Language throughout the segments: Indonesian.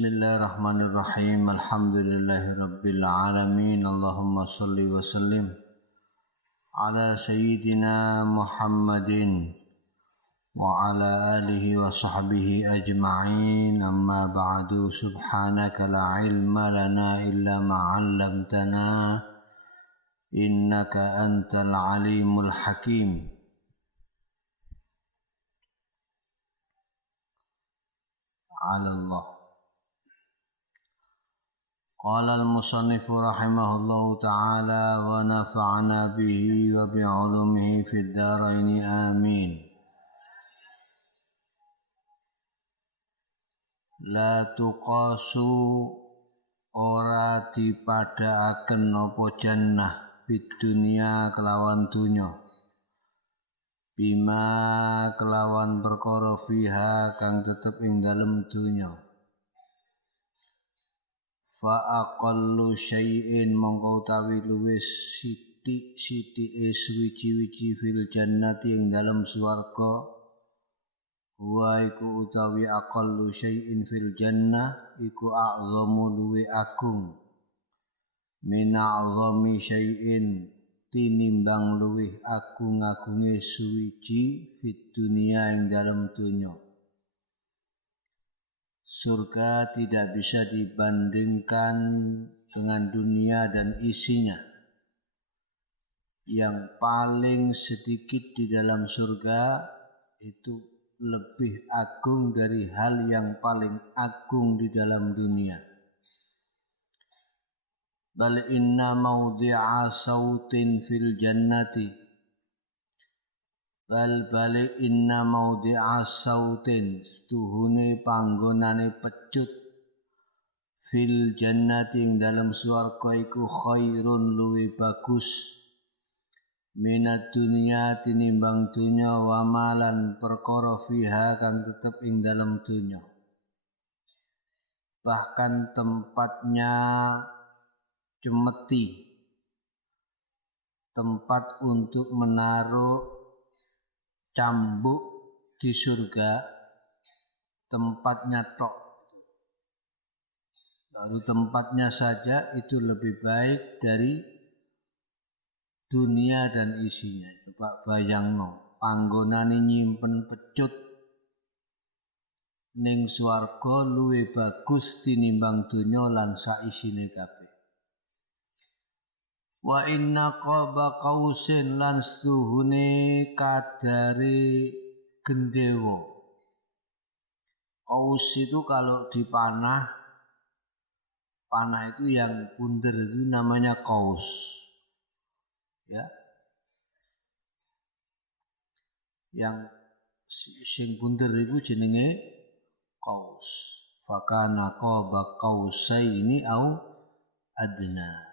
Bismillahirrahmanirrahim. Alhamdulillahirabbil alamin. Allahumma shalli wa sallim ala sayyidina Muhammadin wa ala alihi wa sahbihi ajma'in. Amma ba'du. Subhanaka la ilma lana illa ma 'allamtana innaka antal alimul hakim. Ala Allah. Qala al-musannifu rahimahullahu ta'ala wa nafa'ana bihi wa bi'ulumihi fid dharaini amin. La tuqasu ora dipadhaaken apa jannah bid dunya kelawan dunya. Bima kelawan perkara fiha kang tetep ing dalem dunya. Fa aqallu syai'in mongko utawi luwih sithik-sithike suwiji-wiji fil jannati ing dalem swarga wa iku utawi aqallu syai'in fil jannah iku a'zamu luwih agung min a'zami syai'in tinimbang luwih agung-agunge suwiji fid dunya ing dalem dunya. Surga tidak bisa dibandingkan dengan dunia dan isinya. Yang paling sedikit di dalam surga itu lebih agung dari hal yang paling agung di dalam dunia. Bal inna mawdi'a sautin fil jannati Bal inna mawdi'a sautin stuhune panggonane pecut fil jannati ing dalam swarga iku khairun luwih bagus minat dunya tinimbang dunya wa malan perkara fiha kang tetep ing dalam dunya. Bahkan tempatnya cemeti, tempat untuk menaruh cambuk di surga, tempatnya tok. Baru tempatnya saja itu lebih baik dari dunia dan isinya. Coba bayangno, panggonane nyimpen pecut ning swarga luwih bagus tinimbang dunya lan sak isine kabeh. Wa inna qaba qausin lan stuhune kadare gendewa. Qaus itu kalau dipanah, panah itu yang bunder itu namanya qaus. Ya. Yang sing bunder itu jenenge qaus. Fakana qaba qausaini au adna.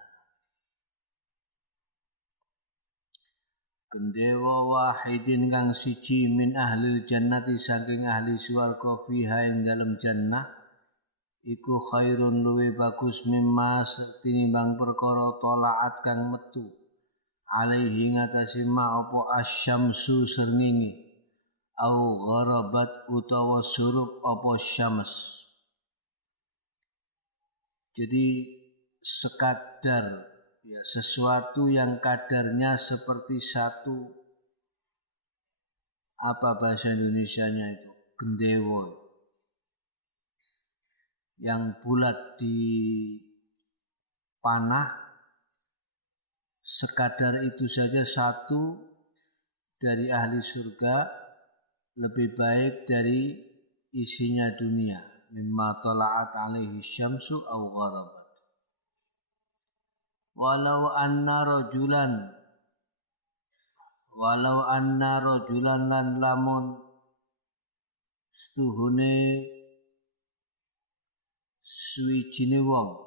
Gendewa wahidin kang siji min ahlil jannati saking ahli swarga fiha ing dalem jannah iku khairun luwih bagus mimma tinimbang perkara tolaat kang metu alaihi ngatasi ma apa asyamsu srengenge au gharabat utawa surup apa syams. Jadi sekadar ya, sesuatu yang kadarnya seperti satu, apa bahasa Indonesianya itu, gendewo, yang bulat di panah, sekadar itu saja satu dari ahli surga lebih baik dari isinya dunia. Mimma tala'at alaihi syamsu au gharabat. Walau anna rajulan lan lamun stuhune suwijine wong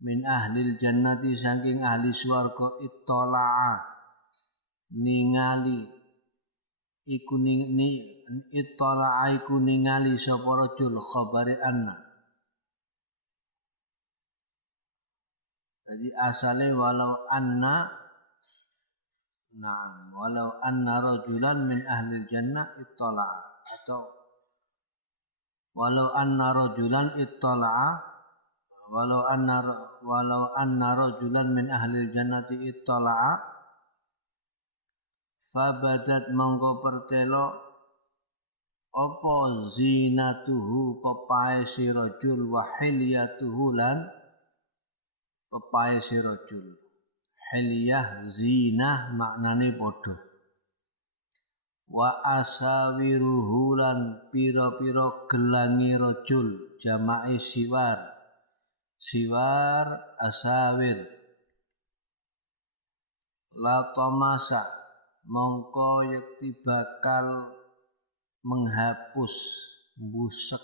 min ahlil jannati saking ahli swarga ittala'a ningali iku ittala'a iku ningali sapa rajul khabari anna. Jadi asale walau anna rajulan min ahli jannah ittala'a atau walau anna rajulan min ahli jannati ittala'a fabadat mongko pertelo apa zinatuhu pepae si rajul wa hilyatuhu lan pepae si rajul. Hilyah zinah maknane padha. Wa asawiruhu lan pira-pira gelangi rajul jama'i siwar. Siwar asawir. La tamasa mongko yakti bakal menghapus busek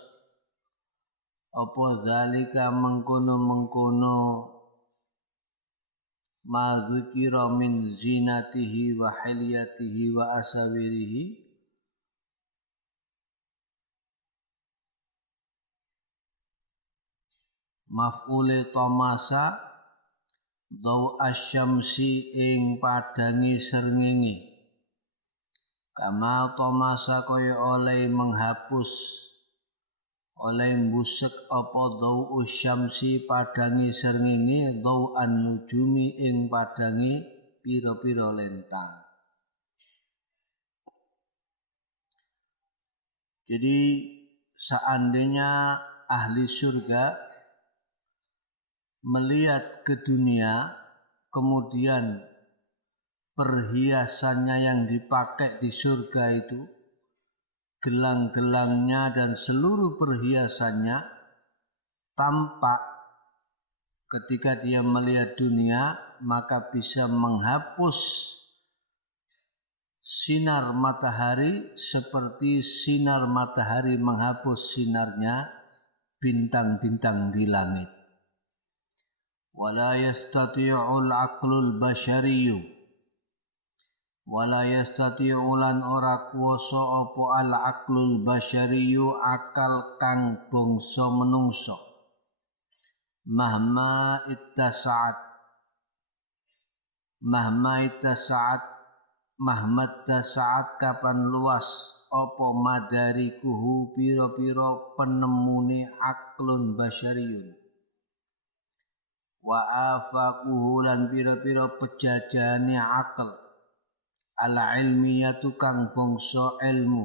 apa zalika mengkono-mengkono ma dzikira min zinatihi wa hilyatihi wa asawirihi maf'ule tamasa daw asyamsi ing padangi srengenge kama tamasa kaya oleh menghapus oleh mbusek apa daw usyamsi padangi srengenge daw an-nujumi ing padangi pira-pira lentang. Jadi seandainya ahli surga melihat ke dunia kemudian perhiasannya yang dipakai di surga itu, gelang-gelangnya dan seluruh perhiasannya tampak ketika dia melihat dunia, maka bisa menghapus sinar matahari seperti sinar matahari menghapus sinarnya bintang-bintang di langit. Wala yastati'ul aqlul basyariyyu wala yastati'u lan ora kuwasa apa al aqlul basyariyu akal kang bangsa menungso mahma ittasa'at kapan luas apa madarikuhu pira-pira penemune aqlun basyariyun wa afaquhu lan pira-pira pejajane akal ala ilmiyatu kang bangsa ilmu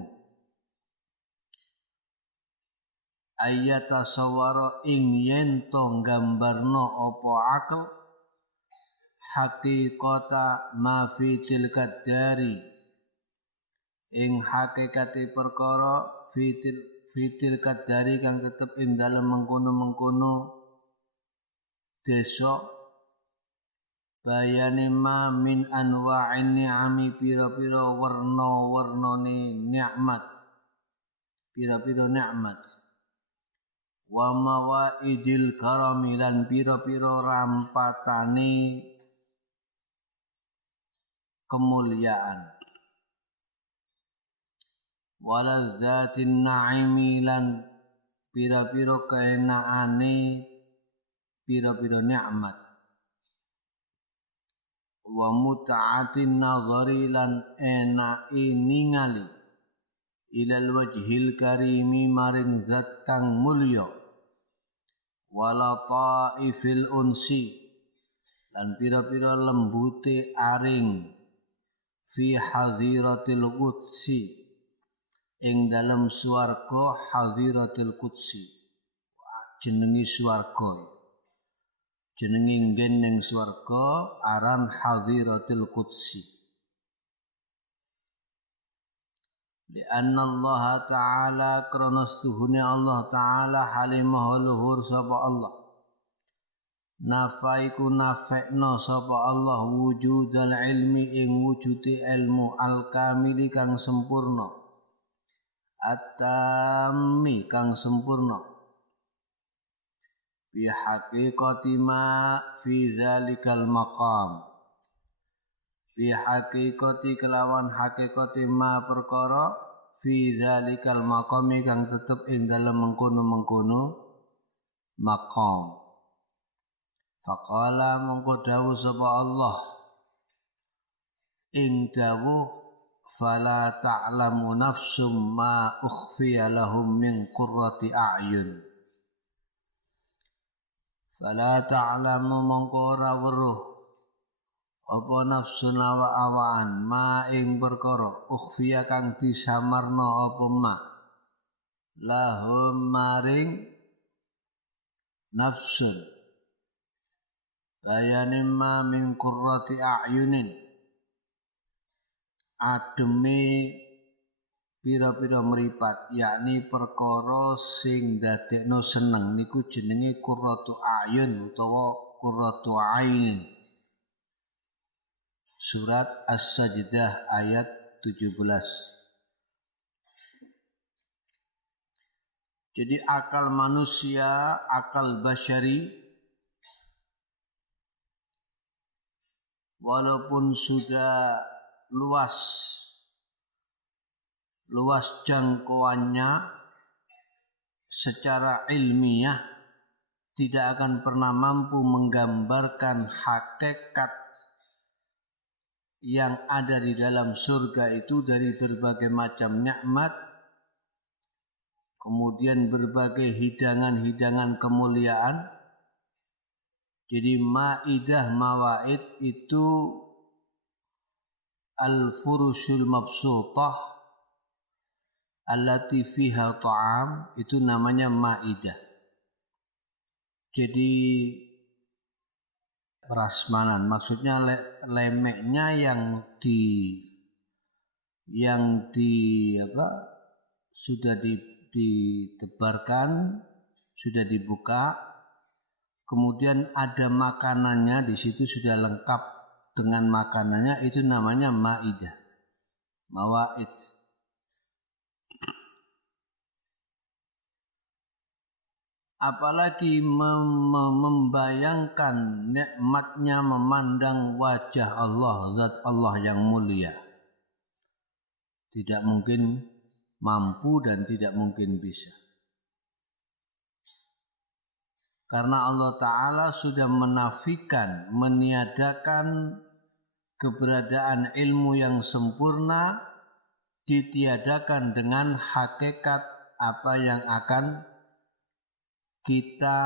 ayata sawara ing yen to nggambarno apa akal haqiqata ma fi tilkad dari ing hakikate perkara fitilkad dari kang tetep ing dalem mengkono-mengkono desa bayane ma min anwa'in ni'ami pira-pira warna-warnane nikmat pira-pira nikmat wa mawaidil karami lan pira-pira rampatane kemuliaan waladzatin na'imi lan pira-pira keenaane pira-pira nikmat wa muta'atin nazari lan enake ningali ilal wajhil karimi maring zat kang mulya wala ta'ifil unsi lan pira-pira lembute aring fi hadhiratil qudsi ing dalam swarga hadhiratil qudsi jenenge swarga jenenge nggen ning swarga aran hadhiratul qudsi li anna Allah taala krana stuhune Allah taala halimah luhur sapa Allah nafaiku nafekno sapa Allah wujudal ilmi ing wujude ilmu al kamili kang sempurna at-tammi kang sempurna bi haqiqati ma fi dzalikal maqam bi haqiqati kelawan haqiqati ma perkara fi dzalikal maqam kang tetep ing dalem mengkono-mengkono maqam faqala mongko dawuh sapa Allah ing dawuh fala ta'lamu nafsum ma ukhfiya lahum min qurrati a'yun. Fala ta'lamu mongko ora weruh apa nafsun awa-awaan ma ing perkara ukhfiya kang disamarna apa ma lahum maring nafsun bayanin ma min qurrati a'yunin ademe pira-pira mripat yakni perkara sing dadekno seneng niku jenenge qurratu a'yun utawa qurratu ainin. Surat As-Sajdah ayat 17. Jadi akal manusia, akal basyari walaupun sudah luas jangkauannya secara ilmiah tidak akan pernah mampu menggambarkan hakikat yang ada di dalam surga itu dari berbagai macam nikmat, kemudian berbagai hidangan-hidangan kemuliaan. Jadi maidah mawaid itu al-furushul mabsutah allati fiha ta'am, itu namanya maidah. Jadi prasmanan maksudnya lemeknya yang sudah ditebarkan, sudah dibuka, kemudian ada makanannya di situ sudah lengkap dengan makanannya, itu namanya maidah, mawaid. Apalagi membayangkan nikmatnya memandang wajah Allah, zat Allah yang mulia. Tidak mungkin mampu dan tidak mungkin bisa. Karena Allah Ta'ala sudah menafikan, meniadakan keberadaan ilmu yang sempurna, ditiadakan dengan hakikat apa yang akan kita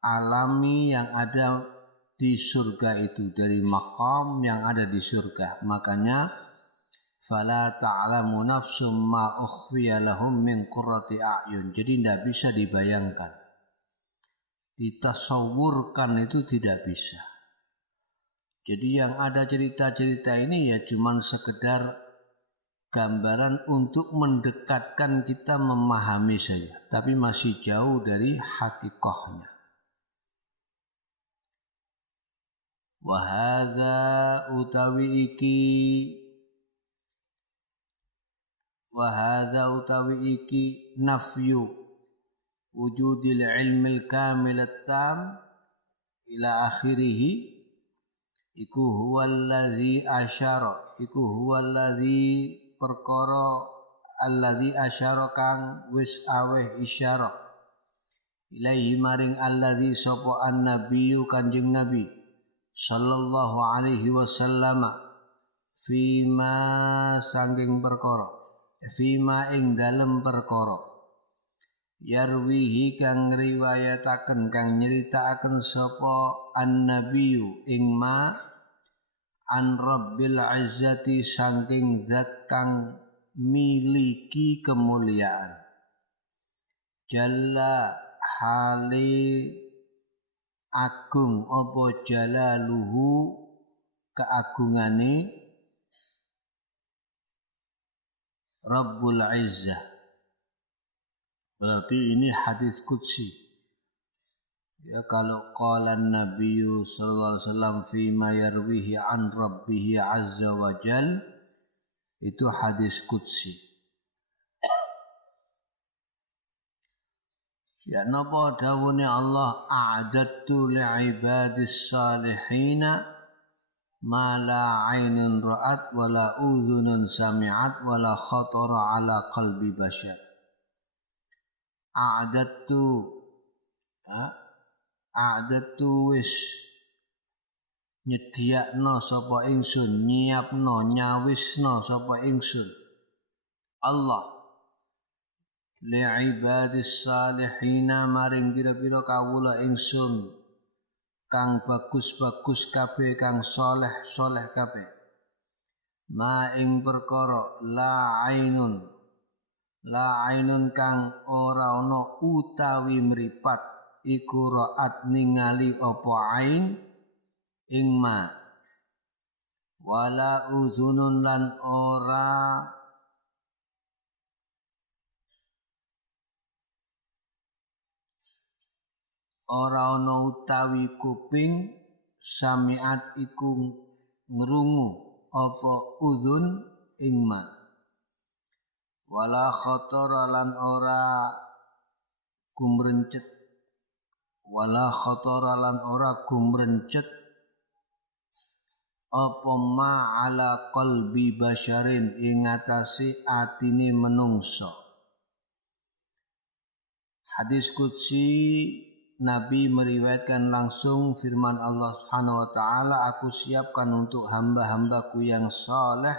alami yang ada di surga itu, dari maqam yang ada di surga. Makanya fala ta'lamu nafsum ma ukhfiya lahum min qurrati a'yun. Jadi tidak bisa dibayangkan, ditasawurkan, itu tidak bisa. Jadi yang ada cerita-cerita ini ya cuman sekedar gambaran untuk mendekatkan kita memahami saja, tapi masih jauh dari hakikahnya. Wa hadza utawi iki nafyu wujudil ilmil kamil tam ila akhirih. Iku huwallazi perkara alladzi asyara kang wis aweh isyarah ilaihi maring alladzi sapa annabiyyu kanjeng nabi sallallahu alaihi wasallam fima sanging perkara fima ing dalem perkara yarwihi kang riwayataken kang nyeritakaken sapa annabiyyu ing ma an Rabbil Izzati saking zat kang miliki kemuliaan. Jalla hali agung apa jalaluhu keagungane Rabbul Izzah. Berarti ini hadis qudsi. Ya, kalau qala Nabi sallallahu alaihi wasallam fi ma yarwihi an rabbih azza wa jal, itu hadis qudsi. Ya napa dawuhne Allah, a'adattu li'ibadis salihina ma la 'ainun ra'at wa la udhunun sami'at wa la khatara 'ala qalbi bashar. A'adattu wis nyediakno sapa ingsun, nyiapno, nyawisno sapa ingsun. Allah li'ibadis salihina maring pira-pira kawula ingsun kang bagus-bagus kabeh, kang soleh-soleh kabeh. Ma ing perkara la ainun kang ora ana utawi mripat iku ra'at ningali apa ain ing ma, wala udhunun lan ora ana utawi kuping samiat iku ngrungu apa udhun ing ma, wala khatara lan ora gumrencet apa ma ala qalbi basyarin ing atase atine menungsa. Hadis qudsi, Nabi meriwayatkan langsung firman Allah Subhanahu wa taala, aku siapkan untuk hamba-hambaku yang saleh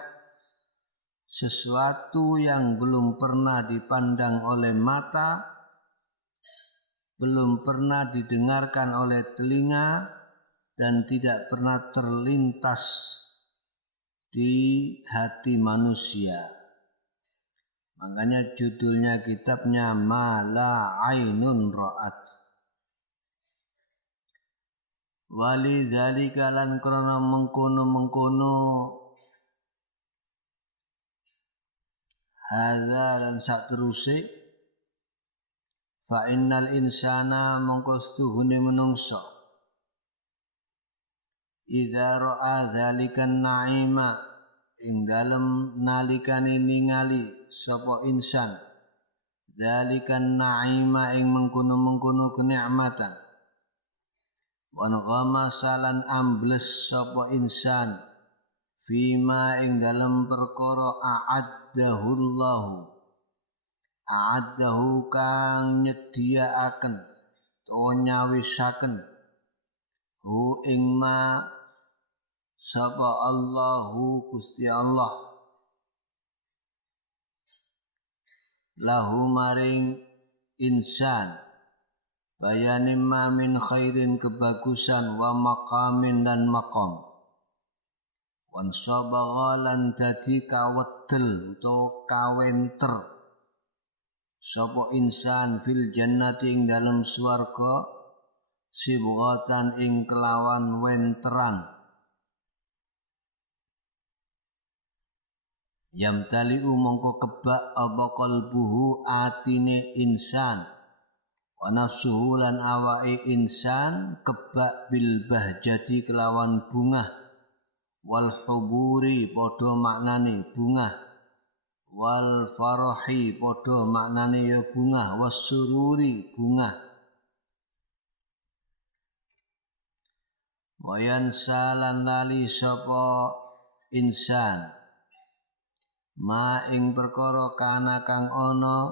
sesuatu yang belum pernah dipandang oleh mata, belum pernah didengarkan oleh telinga, dan tidak pernah terlintas di hati manusia. Makanya judulnya kitabnya Ma la ainun ra'at. Wali dzalika lan krana mengkono hadza lan sateruse fa innal insana mongko setuhune menungso idza ra'a dzalikan na'ima ing dalem nalikane ningali sapa insan dzalikan na'ima ing mengkono kenikmatan wan ghamasalan ambles sapa insan fima ing dalem perkara a'addahu kang nyediaaken utawa nyawisaken hu ing ma sapa Allahu Gusti Allah lahu maring insan bayanin ma min khairin kebagusan wa maqamin dan maqam wan sabaghalan dadi kawedel utawa kawenter sapa insan fil jannati ing dalem swarga sibghatan ing kelawan wenteran yamtali'u mongko kebak apa qalbuhu atine insan wa nafsuhu lan awake insan kebak bil bahjati kelawan bungah wal huburi padha maknane bungah wal farahi padha maknane ya bungah was sururi bungah wayan salan lali sapa insan ma ing perkara kana kang ana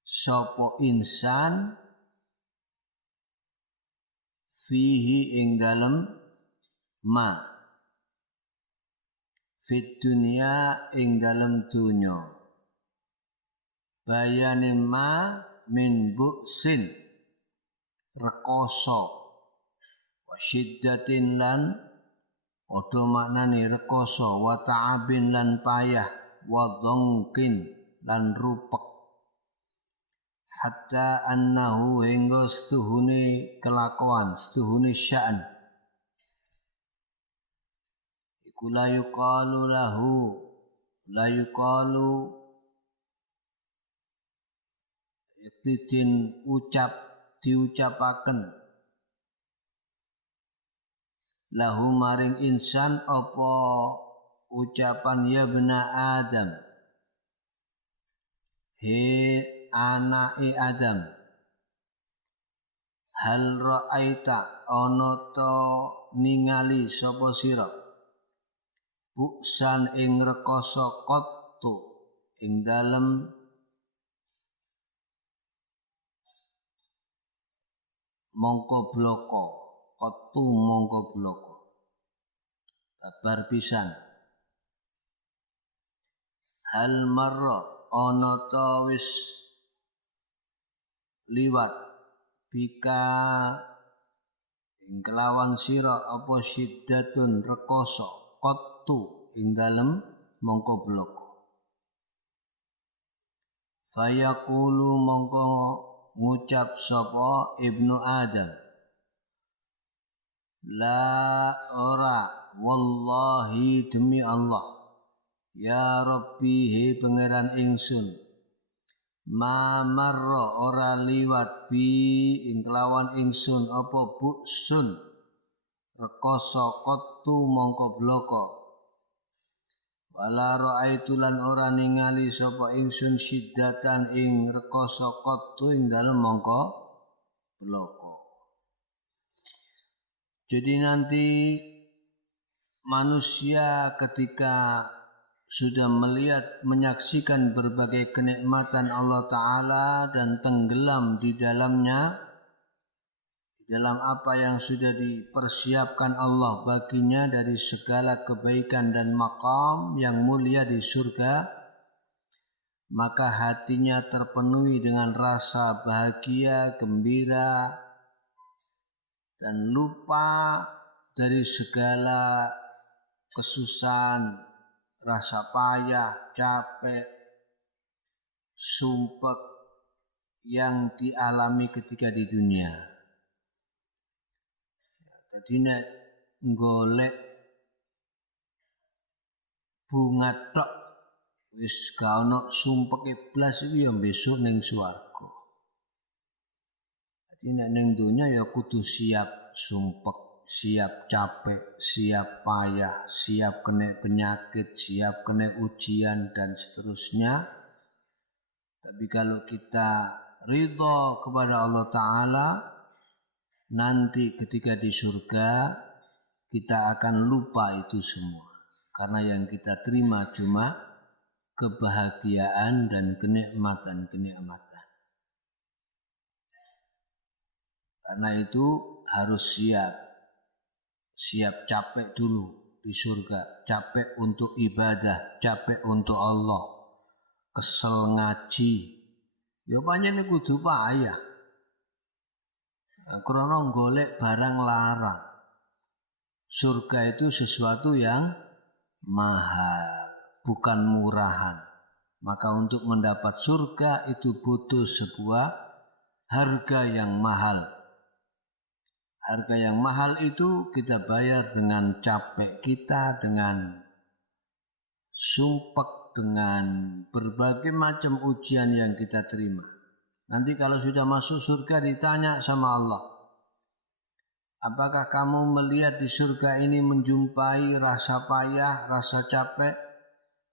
sapa insan fihi ing dalem ma fit dunya ing dalem dunya bayane ma min bu'sin rekoso wa syiddatin lan padha maknane rekoso wa ta'abin lan payah wa dhongkin lan rupek hatta annahu hingga setuhune kelakuan setuhune sya'an iku la yuqalu diucapaken lahu maring insan apa ucapan ya bena Adam he anake Adam hal ra'aita ana ta ningali sapa sira buksan ing rekoso qattu ing dalem mongko bloko qattu mongko bloko. Babar pisan. Hal marra ana ta wis liwat bika ing kelawan sira apa syiddatun rekoso qattu ing dalem mongko bloko. Fayaqulu mongko ngucap sapa Ibnu Adam, la ora wallahi demi Allah, ya Rabbi he pangeran ingsun, ma marra ora liwat bi ing kelawan ingsun apa buksun rekoso qattu mongko bloko. Wala ra'aitu lan ora ningali sapa ingsun syiddatan ing rekoso qattu ing dalem mongko bloko. Jadi nanti manusia ketika sudah melihat, menyaksikan berbagai kenikmatan Allah Ta'ala dan tenggelam di dalamnya, dalam apa yang sudah dipersiapkan Allah baginya dari segala kebaikan dan maqam yang mulia di surga, maka hatinya terpenuhi dengan rasa bahagia, gembira, dan lupa dari segala kesusahan, rasa payah, capek, sumpek yang dialami ketika di dunia. Jadi nek golek bunga tok wis gak ono sumpeke blas iki ya besok ning swarga. Jadi nek ning donya ya kudu siap sumpek, siap capek, siap payah, siap kena penyakit, siap kena ujian dan seterusnya. Tapi kalau kita ridha kepada Allah Ta'ala, nanti ketika di surga kita akan lupa itu semua. Karena yang kita terima cuma kebahagiaan dan kenikmatan-kenikmatan. Karena itu harus siap capek dulu di surga, capek untuk ibadah, capek untuk Allah, kesel ngaji. Ya pancen kudu payah. Karena golek barang larang. Surga itu sesuatu yang mahal, bukan murahan. Maka untuk mendapat surga itu butuh sebuah harga yang mahal. Harga yang mahal itu kita bayar dengan capek kita, dengan sumpek, dengan berbagai macam ujian yang kita terima. Nanti kalau sudah masuk surga ditanya sama Allah, apakah kamu melihat di surga ini menjumpai rasa payah, rasa capek?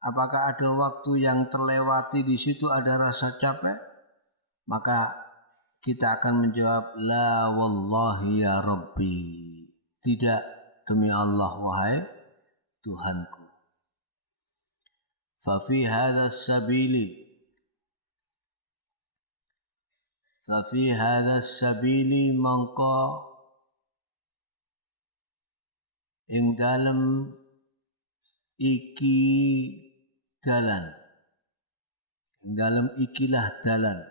Apakah ada waktu yang terlewati di situ ada rasa capek? Maka kita akan menjawab, la wallahi ya Rabbi. Tidak, demi Allah wahai Tuhanku. Fa fi hadha sabili mangko ing dalem iki dalan, ing dalem ikilah dalan,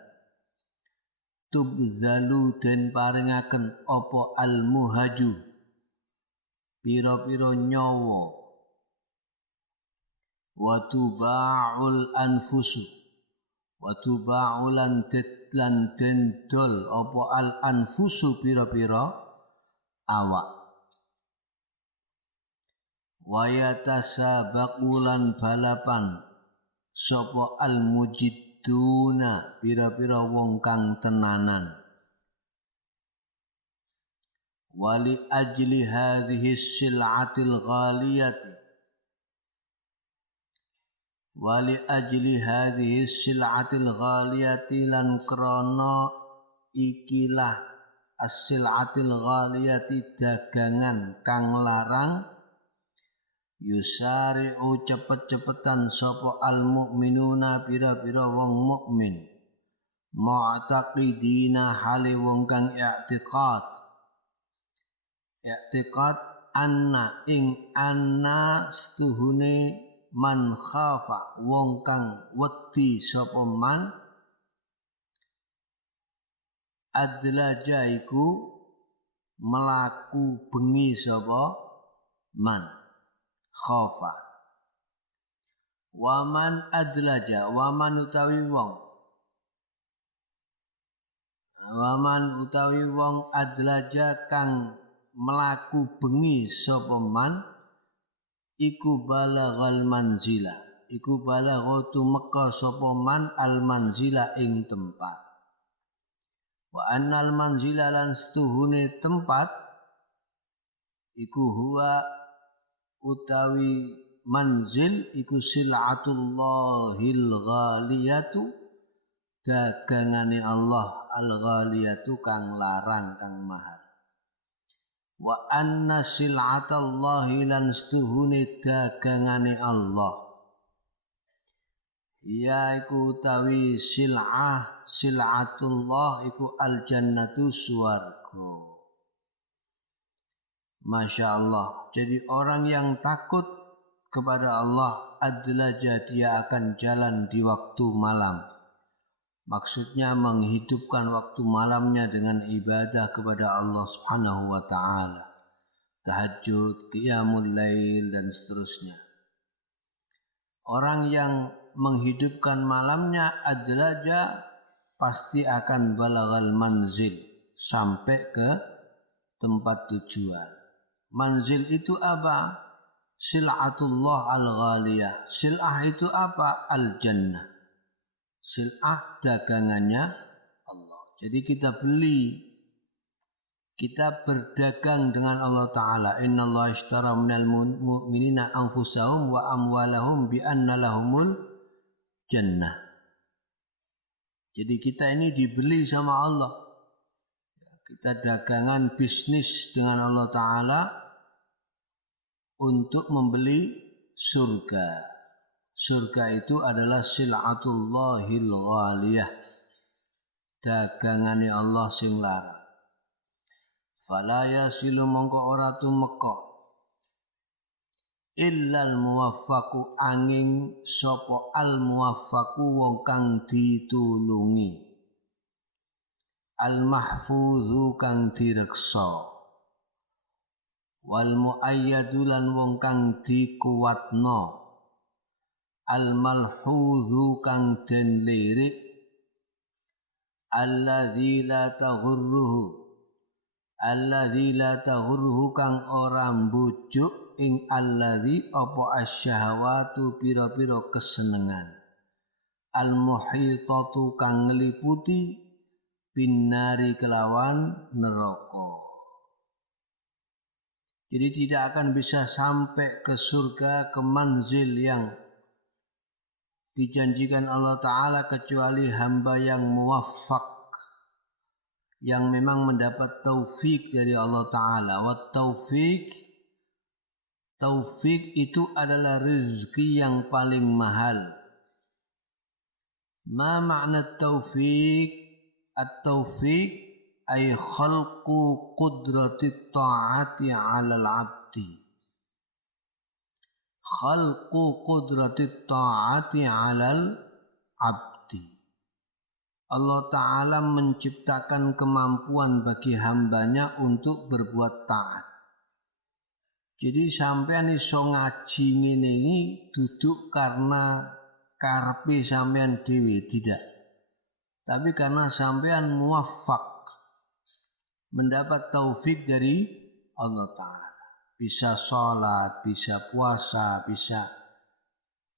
tubzalu den paringaken apa al-muhaju pira-pira nyawa, wa tuba'ul anfusu, wa tuba'ulan lan dendol apa al-anfusu pira-pira awak, wa yatasabaqulan balapan sapa al-mujidduna pira-pira wong kang tenanan, wali ajli hadhihi sil'atil ghaliyati, wali ajli hadhihi sil'atil ghaliyati lan krana ikilah as-sil'atil ghaliyati dagangan kang larang, yusari'u cepet-cepetan sapa al-mu'minuna pira-pira wong mukmin, mu'taqidina hale wong kang i'tiqad, i'tiqad anna ing anna stuhune man khafa wong kang wedi sapa man adlaja iku melaku bengi sapa man khafa waman adlaja waman utawi wong adlaja kang melaku bengi sapa man iku balaghal manzila iku balaghatu meka sapa man al manzila ing tempat wa annal manzila lan stuhune tempat iku huwa utawi manzil iku sil'atullahil ghaliyatu dagangane Allah al ghaliyatu kang larang kang mahal wa anna sil'atallahi lan stuhune dagangane Allah ya iku utawi sil'atullah iku al jannatu swarga. Masya Allah. Jadi orang yang takut kepada Allah adlaja dia akan jalan di waktu malam. Maksudnya menghidupkan waktu malamnya dengan ibadah kepada Allah Subhanahu wa taala. Tahajud, qiyamul lail dan seterusnya. Orang yang menghidupkan malamnya adlaja pasti akan balaghal manzil sampai ke tempat tujuan. Manzil itu apa? Sil'atullah al-ghaliyah. Sil'ah itu apa? Al-jannah. Sil'ah dagangannya Allah. Jadi kita berdagang dengan Allah Ta'ala. Inna Allah ishtara minal mu'minina anfusahum wa amwalahum bi anna lahumul jannah. Jadi kita ini dibeli sama Allah. Kita dagangan bisnis dengan Allah Ta'ala untuk membeli surga. Surga itu adalah sil'atullahil ghaliyah. Dagangane Allah sing larang. Fala yasilu mongko ora tumeka illal muwaffaqu angin sapa al muwaffaqu wong kang ditulungi al mahfuzu kang direksa wal muayyadu lan wong kang dikuwatno al malhuzu kang den lirik alladzi la taghurruhu kang ora mbujuk ing alladzi apa asyahawatu pira-pira kesenengan al muhitatu kang ngliputi binnari kelawan neraka. Jadi tidak akan bisa sampai ke surga, ke manzil yang dijanjikan Allah Ta'ala kecuali hamba yang muwaffaq, yang memang mendapat taufik dari Allah Ta'ala. Wa taufik itu adalah rezeki yang paling mahal. Ma makna taufik? At-taufik ay khalqu qudratit ta'ati 'alal 'abdi. Khalqu qudratit ta'ati 'alal 'abdi. Allah Ta'ala menciptakan kemampuan bagi hambanya untuk berbuat taat. Jadi sampean iso ngaji ngene iki duduk karena karepe sampean dhewe, tidak. Tapi karena sampean muwaffaq, mendapat taufik dari Allah Ta'ala. Bisa sholat, bisa puasa, bisa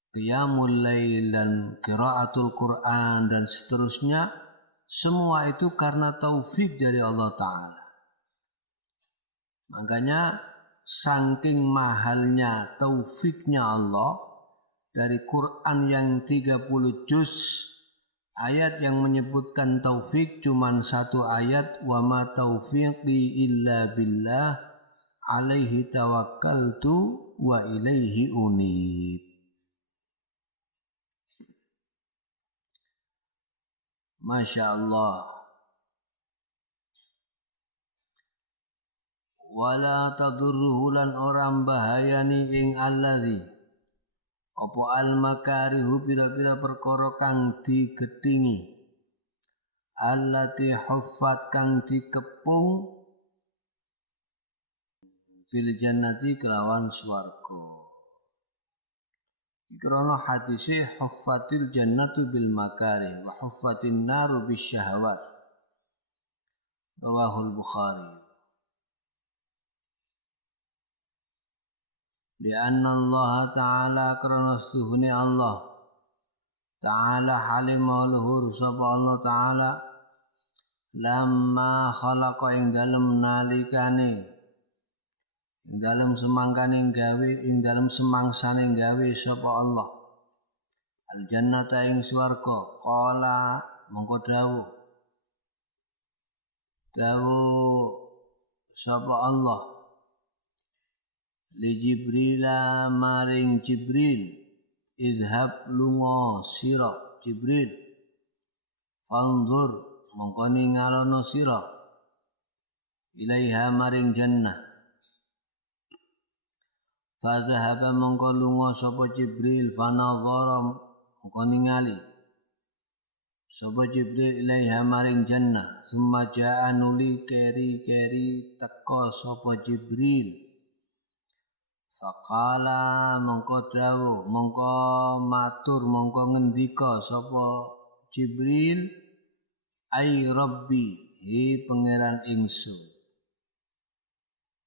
qiyamul lail dan qiraatul Quran dan seterusnya. Semua itu karena taufik dari Allah Ta'ala. Makanya saking mahalnya taufiknya Allah, dari Quran yang 30 juz, ayat yang menyebutkan taufik cuma satu ayat, wa ma taufiqi illa billah alaihi tawakkaltu wa ilaihi unib. Masya Allah. wala tadurruhu lan orang bahayani ing alladzi apa al makarihu pira-pira perkara kang digedhingi allati huffat kang dikepung fil jannati kelawan swarga. Krana hadise huffatil jannatu bil makarih wa huffatin naru bis syahawat. Rawahul Bukhari. Lianna Allah Ta'ala krana setuhune Allah Ta'ala halimah luhur sapa Allah Ta'ala lamma khalaqa ing dalem nalikane ing dalem semangkane gawe ing dalem semangsane gawe sapa Allah al jannata ing swarga qala mongko dawuh sapa Allah li Jibrila maring Jibril idhab lunga sira Jibril fanzur mongko ningalono sira ilaiha maring jannah fadhahaba mongko lunga sapa Jibril fanadhara mongko ningali sapa Jibril ilaiha maring jannah summa jaa nuli keri teka sapa Jibril faqala mongko dawuh mongko matur mongko ngendika sapa Jibril ai rabbi he pangeran ingsun.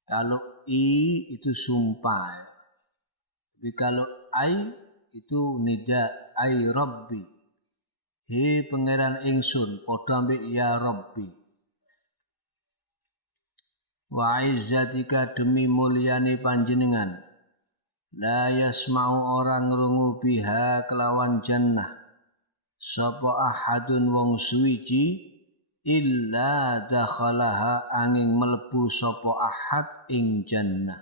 Kalau i itu sumpah, tapi kalau ai itu nida ai rabbi he pangeran ingsun padha ambek ya rabbi. Wa izzatika demi mulyane panjenengan la yasma'u orang ngrungu biha kelawan jannah sapa ahadun wong suwiji illa dakhalaha angin mlebu sapa ahad ing jannah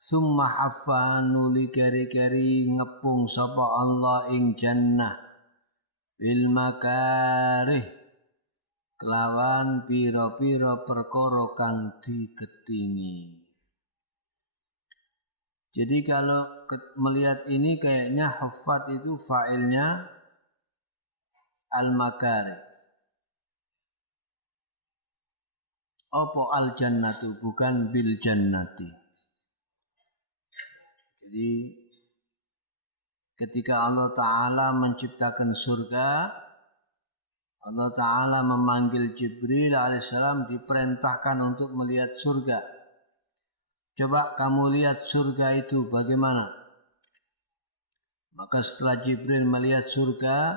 summa haffa nuli keri-keri ngepung sapa Allah ing jannah bil makarih kelawan pira-pira perkara kang digedhingi. Jadi kalau melihat ini kayaknya huffat itu fa'ilnya al-makari. Apa al-jannatu bukan bil jannati. Jadi ketika Allah Ta'ala menciptakan surga, Allah Ta'ala memanggil Jibril alaihissalam diperintahkan untuk melihat surga. Coba kamu lihat surga itu bagaimana? Maka setelah Jibril melihat surga,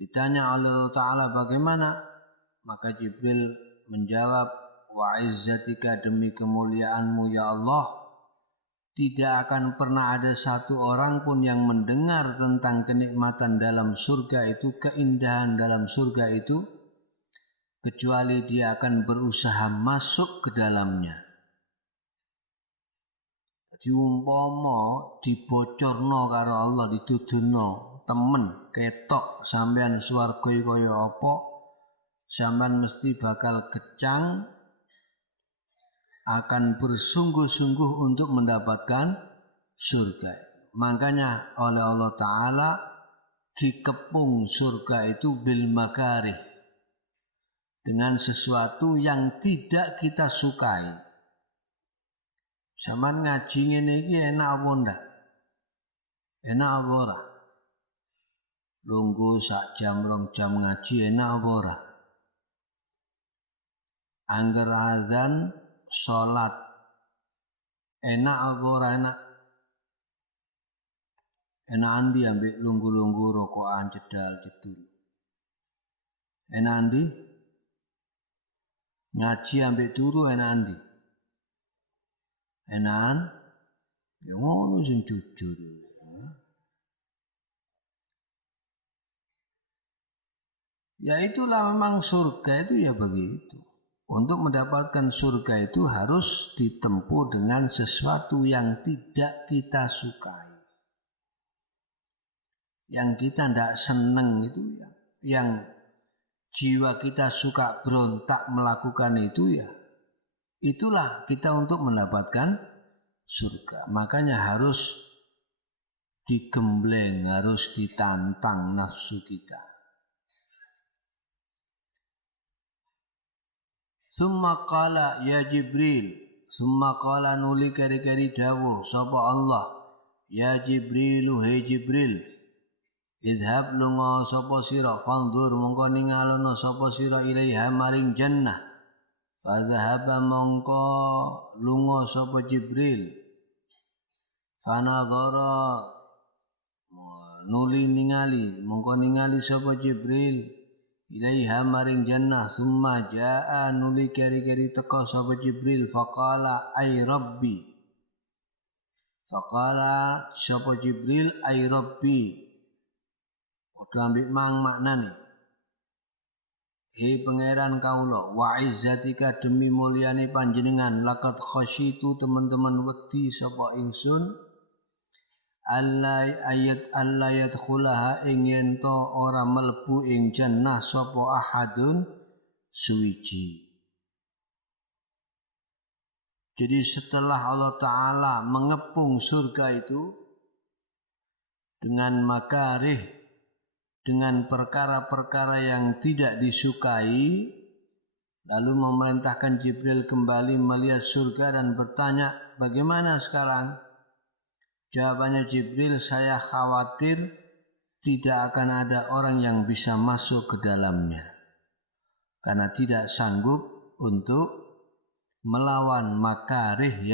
ditanya oleh Allah Ta'ala bagaimana? Maka Jibril menjawab, wa izzatika demi kemuliaanmu ya Allah, tidak akan pernah ada satu orang pun yang mendengar tentang kenikmatan dalam surga itu, keindahan dalam surga itu, kecuali dia akan berusaha masuk ke dalamnya. Jadi umpama dibocorno karo Allah, dituduhno temen ketok sampean swarga kaya apa, sampean mesti bakal gecang, akan bersungguh-sungguh untuk mendapatkan surga. Makanya oleh Allah Ta'ala dikepung surga itu bil makarih, dengan sesuatu yang tidak kita sukai. Sampeyan ngaji ngene iki enak apa ndak? Enak apa ora? Lungguh sak jam 2 jam ngaji enak apa ora? Angger azan salat enak apa ora enak? Enak andi ambek lungguh-lungguh rokokan cedal-cedul. Enak andi? Ngaji ambek turu enak andi? Enakan? Ya ngono sing jujur. Ya itulah memang surga itu ya begitu. Untuk mendapatkan surga itu harus ditempuh dengan sesuatu yang tidak kita sukai. Yang kita tidak senang itu ya. Yang jiwa kita suka berontak melakukan itu ya. itulah kita untuk mendapatkan surga. Makanya harus digembleng, harus ditantang nafsu kita. Summa qala ya Jibril, summa qala nuli kari-kari dawuh sapa Allah, ya Jibrilu he Jibril, idhab lunga sapa sira, fandur mongko ningalono sapa sira ilaiha maring jannah. Fadhahaba mongko lunga sapa Jibril, fanadhara nuli ningali, mongko ningali sapa Jibril ilaiha maring jannah. Summa jaa nuli keri-keri teka sapa Jibril, faqala ay rabbi, faqala sapa Jibril ay rabbi, padha ambek mang maknane, he pangeran kaula, wa izzatika demi mulyane panjenengan, laqad khasyitu teman-teman wedi sapa ingsun, Allah yadkhulaha ing yen to ora mlebu ing jannah sapa ahadun suwiji. Jadi setelah Allah Ta'ala mengepung surga itu dengan makarih, dengan perkara-perkara yang tidak disukai, lalu memerintahkan Jibril kembali melihat surga dan bertanya, bagaimana sekarang? Jawabannya Jibril, saya khawatir tidak akan ada orang yang bisa masuk ke dalamnya karena tidak sanggup untuk melawan makarih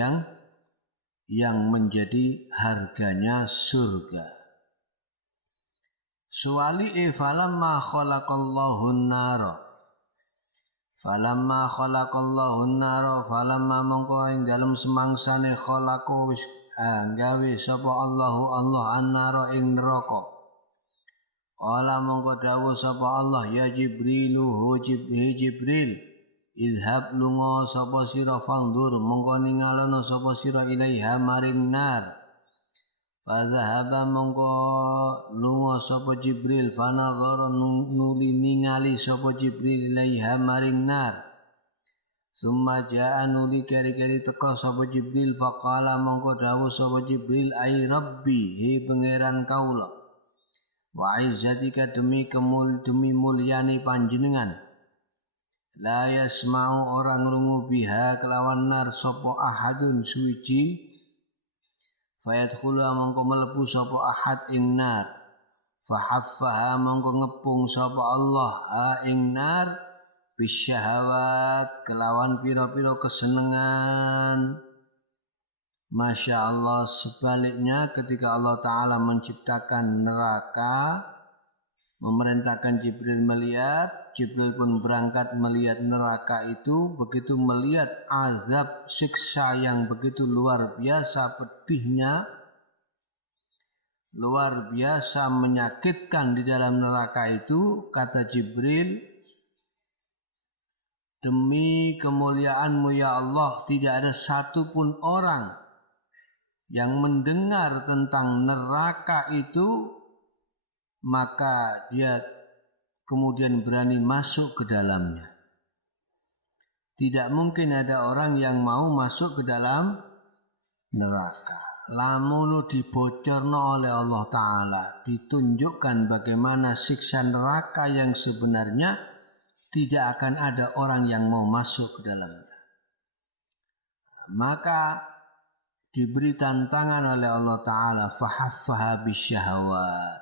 yang menjadi harganya surga. Suwali falamma khalaqallahu an-nara, falamma khalaqallahu an-nara, falamma mongko ing dalem semangsane khalaqo wis gawe sapa Allahu Allah an-nara ing neraka. Qala mongko dawuh sapa Allah, ya Jibrilu hu Jibril, idhab lunga sapa sira, fandur mongko ningalono sapa sira ilaiha maring nar. Fadhahaba mongko lunga sapa Jibril, fanadhara nuli ningali sapa Jibril ilaiha maring nar. Summa jaa nuli keri-keri teka sapa Jibril, faqala mongko dawuh sapa Jibril, ay rabbi, he pangeran kaula, wa izzatika demi mulyane panjenengan, la yasma'u orang ngrungu biha kelawan nar sapa ahadun suwiji, fayadkhulu mongko mlebu sapa ahad ing nar, fahaffaha mongko ngepung sapa Allah ha ing nar, bisyahawat kelawan pira-pira kesenangan. Masya Allah, sebaliknya ketika Allah Ta'ala menciptakan neraka, memerintahkan Jibril melihat, Jibril pun berangkat melihat neraka itu. Begitu melihat azab siksa yang begitu luar biasa pedihnya, luar biasa menyakitkan di dalam neraka itu, kata Jibril, demi kemuliaan-Mu ya Allah, tidak ada satupun orang yang mendengar tentang neraka itu maka dia kemudian berani masuk ke dalamnya. Tidak mungkin ada orang yang mau masuk ke dalam neraka. Lamun dibocorno oleh Allah Ta'ala, ditunjukkan bagaimana siksa neraka yang sebenarnya, tidak akan ada orang yang mau masuk ke dalamnya. Maka diberi tantangan oleh Allah Ta'ala, fahaffaha bisyahawat.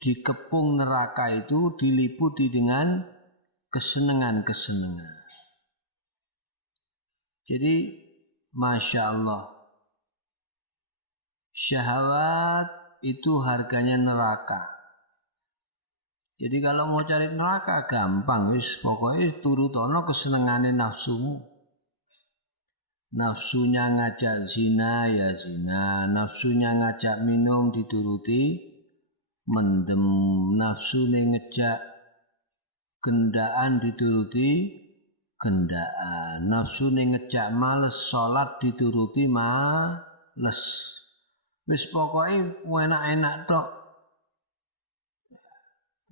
Dikepung neraka itu diliputi dengan kesenangan-kesenangan. Jadi Masya Allah, syahwat itu harganya neraka. Jadi kalau mau cari neraka gampang, wis pokoknya turutono kesenengane nafsumu. Nafsunya ngajak zina ya zina, nafsunya ngajak minum dituruti mendem, nafsunya ngejak gendaan dituruti gendaan, nafsunya ngejak males salat dituruti males. Wis pokoknya enak-enak tok.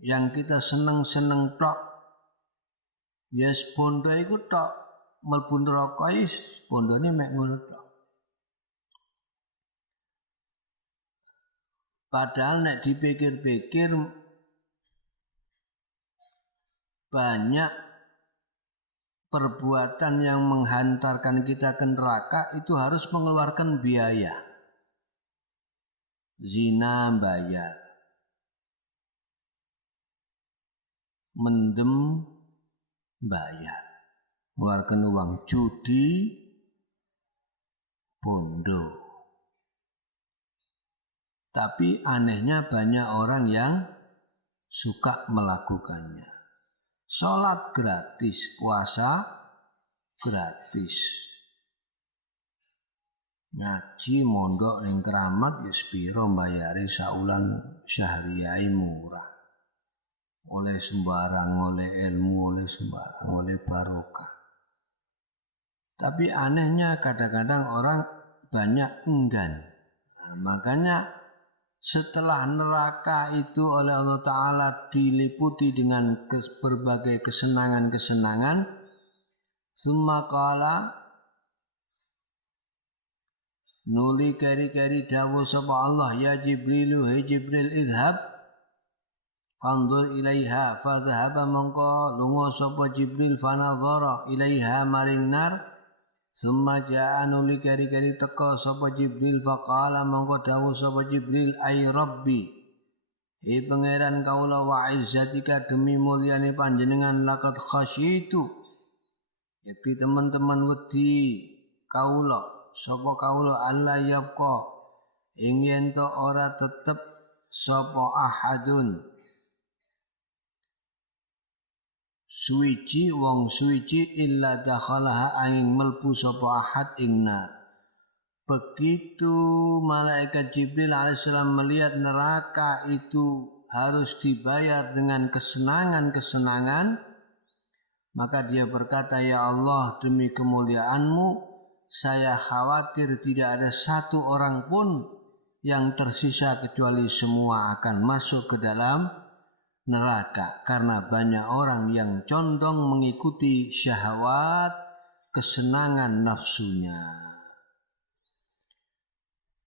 Yang kita seneng-seneng tok, yes bondo iku tok, mlebu neraka is pondone mek ngono tok. Padahal nek dipikir-pikir banyak perbuatan yang menghantarkan kita ke neraka itu harus mengeluarkan biaya. Zina bayar, mendem bayar, mengeluarkan uang, judi bondo. Tapi anehnya banyak orang yang suka melakukannya. Sholat gratis, puasa gratis. Ngaji mondok ning keramat ya sepiro mbayare saulan syahriyahe murah. Oleh sembarang, oleh ilmu, oleh sembarang, oleh barokah. Tapi anehnya kadang-kadang orang banyak enggan. Nah, makanya setelah neraka itu oleh Allah Ta'ala diliputi dengan berbagai kesenangan-kesenangan, summa qala nuli kari-kari dawuh sapa Allah, ya Jibrilu, hai Jibril, idhab fanzur ilaiha, fadhhaba mongko lunga sapa Jibril fanadhara ilaiha maring nar, summa ja'a nuli kari-kari teka sapa Jibril faqala mongko dawuh sapa Jibril, ay Rabbi, he pangeran kaula wa izzatika demi mulyane panjenengan laqad khasyitu, yakti teman-teman wedi kaula sapa kaula Allah yabqa ing yen to ora tetep sapa ahadun suwiji wong suwiji illa dakhalaha angin melbu sapa ahad ing nar. Begitu malaikat Jibril alaihissalam melihat neraka itu harus dibayar dengan kesenangan-kesenangan, maka dia berkata, ya Allah, demi kemuliaan-Mu saya khawatir tidak ada satu orang pun yang tersisa kecuali semua akan masuk ke dalam neraka karena banyak orang yang condong mengikuti syahwat kesenangan nafsunya.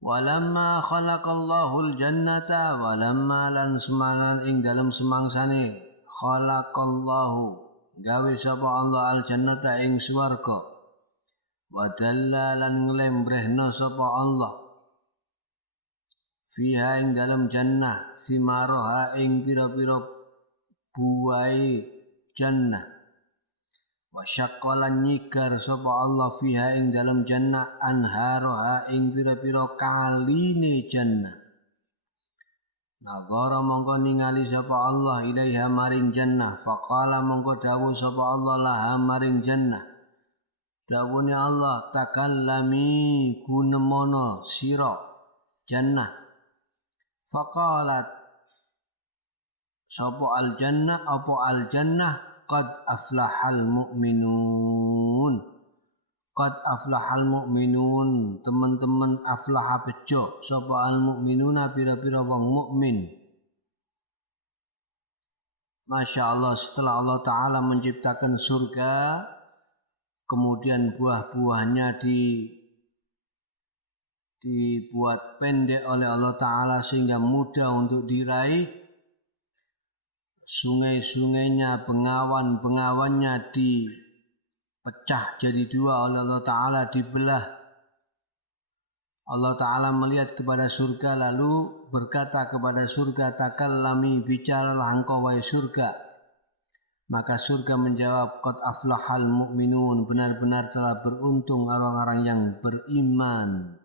Walamma khalaqallahu al-jannata, walamma lan semalan ing dalam semangsane khalaqallahu gawe sapa Allah al-jannata ing swarga, wa dalla lan nglembrehna sapa Allah fiha ing dalam jannah simaroha ing pira-pira buai jannah, wa syaqqalan nyigar sapa Allah fiha ing dalam jannah anharoha ing pira-pira kaline jannah. Nadhara mongko ningali sapa Allah ilaiha maring jannah, faqala mongko dawuh sapa Allah laha maring jannah, dawuhne Allah, takallami gunemono sira jannah. Faqalat sapa al jannah, apa al jannah, qad aflahal mu'minun, qad aflahal mu'minun, teman-teman aflaha bejo sapa al mu'minuna pira-pira wong mukmin. Masya Allah, setelah Allah Ta'ala menciptakan surga, kemudian buah-buahnya dibuat pendek oleh Allah Ta'ala sehingga mudah untuk diraih. Sungai-sungainya, bengawan-bengawannya dipecah jadi dua oleh Allah Ta'ala, dibelah. Allah Ta'ala melihat kepada surga lalu berkata kepada surga, takallami, bicaralah engkau wahai surga. Maka surga menjawab, qad aflahal mu'minun, benar-benar telah beruntung orang-orang yang beriman.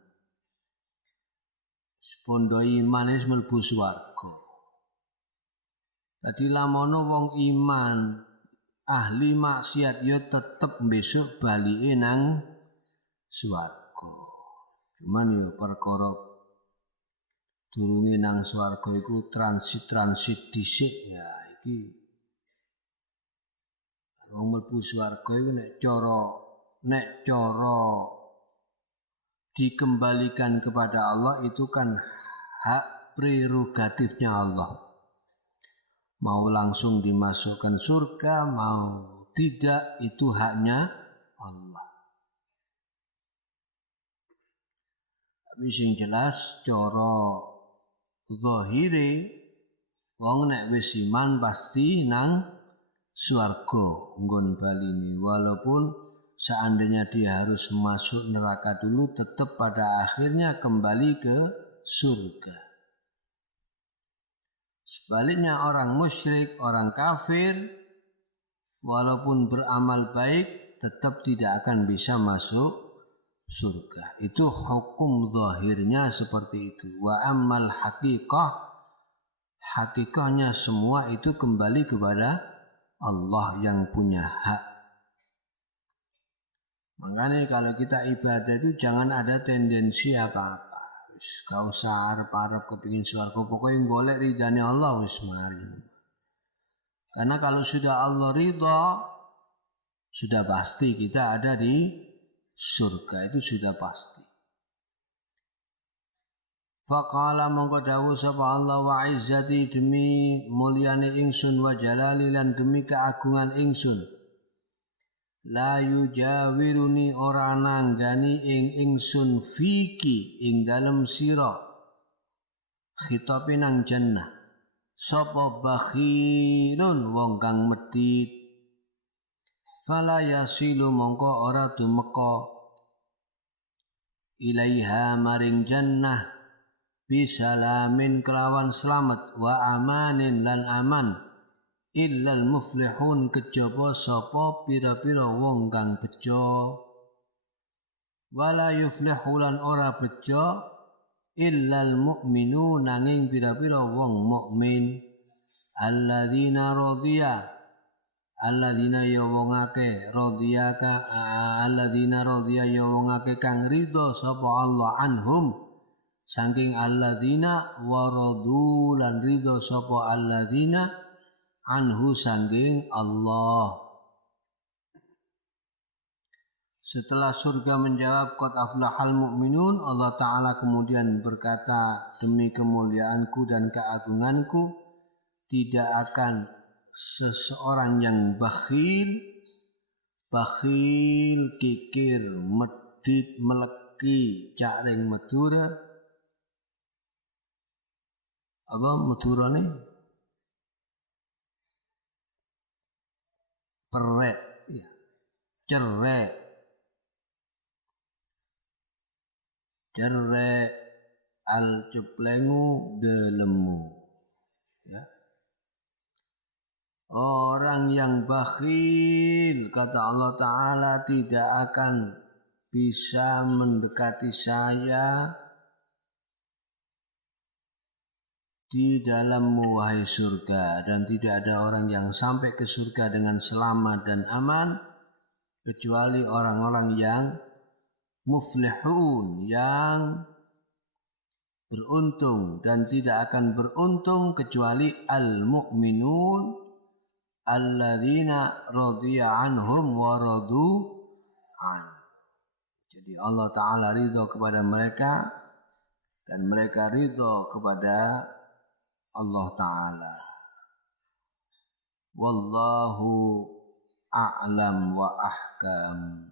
Sepondo iman wis mlebu swarga. Dadi lamono wong iman ahli maksiat yo tetep besok balike nang swarga. Cuman yo perkara durunge nang swarga iku transit dhisik ya iki. Wong mlebu swarga iku nek cara dikembalikan kepada Allah itu kan hak prerogatifnya Allah. Mau langsung dimasukkan surga, mau tidak, itu haknya Allah. Tapi sing jelas cara zahire wong nek wis iman pasti nang swarga nggon baline, walaupun seandainya dia harus masuk neraka dulu tetap pada akhirnya kembali ke surga. Sebaliknya orang musyrik, orang kafir walaupun beramal baik tetap tidak akan bisa masuk surga. Itu hukum zahirnya seperti itu. Wa ammal hakikahnya semua itu kembali kepada Allah yang punya hak. Makanya kalau kita ibadah itu jangan ada tendensi apa-apa. Kau usah arep-arep kepingin swarga, pokoknya golek ridhani Allah wis mari. Karena kalau sudah Allah ridha, sudah pasti kita ada di surga, itu sudah pasti. Faqala mongko dawuh sapa Allah, wa izzati demi mulyane ingsun, wa jalali lan demi keagungan ingsun, la yujawiruni ora nanggani ingsun fiki ing dalem sira, khitabe nang jannah, sapa bakhilun wong kang medhit, fala yasilu mongko ora tumeka ilaiha maring jannah bisalamin kelawan selamat, wa amanin lan aman, illal muflihun kejaba sapa pira-pira wong kang bejo, wala yuflihu lan ora bejo illal mu'minu nanging pira-pira wong mukmin, alladzina ya wong akeh alladzina radhiya ya wong akeh kang ridho sapa Allah anhum saking alladzina waradu lan ridho sapa alladzina anhu saking Allah. Setelah surga menjawab qad aflahal mu'minun, Allah Ta'ala kemudian berkata, demi kemuliaanku dan keagunganku tidak akan seseorang yang bakhil, kikir, medit, meleki, caring medura. Apa medura ni? Perek, ya. Cerek, al ceplengu delemu, ya. Orang yang bakhil, kata Allah Ta'ala, tidak akan bisa mendekati saya di dalam wahai surga, dan tidak ada orang yang sampai ke surga dengan selamat dan aman kecuali orang-orang yang muflihun, yang beruntung, dan tidak akan beruntung kecuali al-mu'minun alladzina radiya anhum wa radu an. Jadi Allah Ta'ala ridho kepada mereka dan mereka ridho kepada Allah Ta'ala. Wallahu a'lam wa ahkam.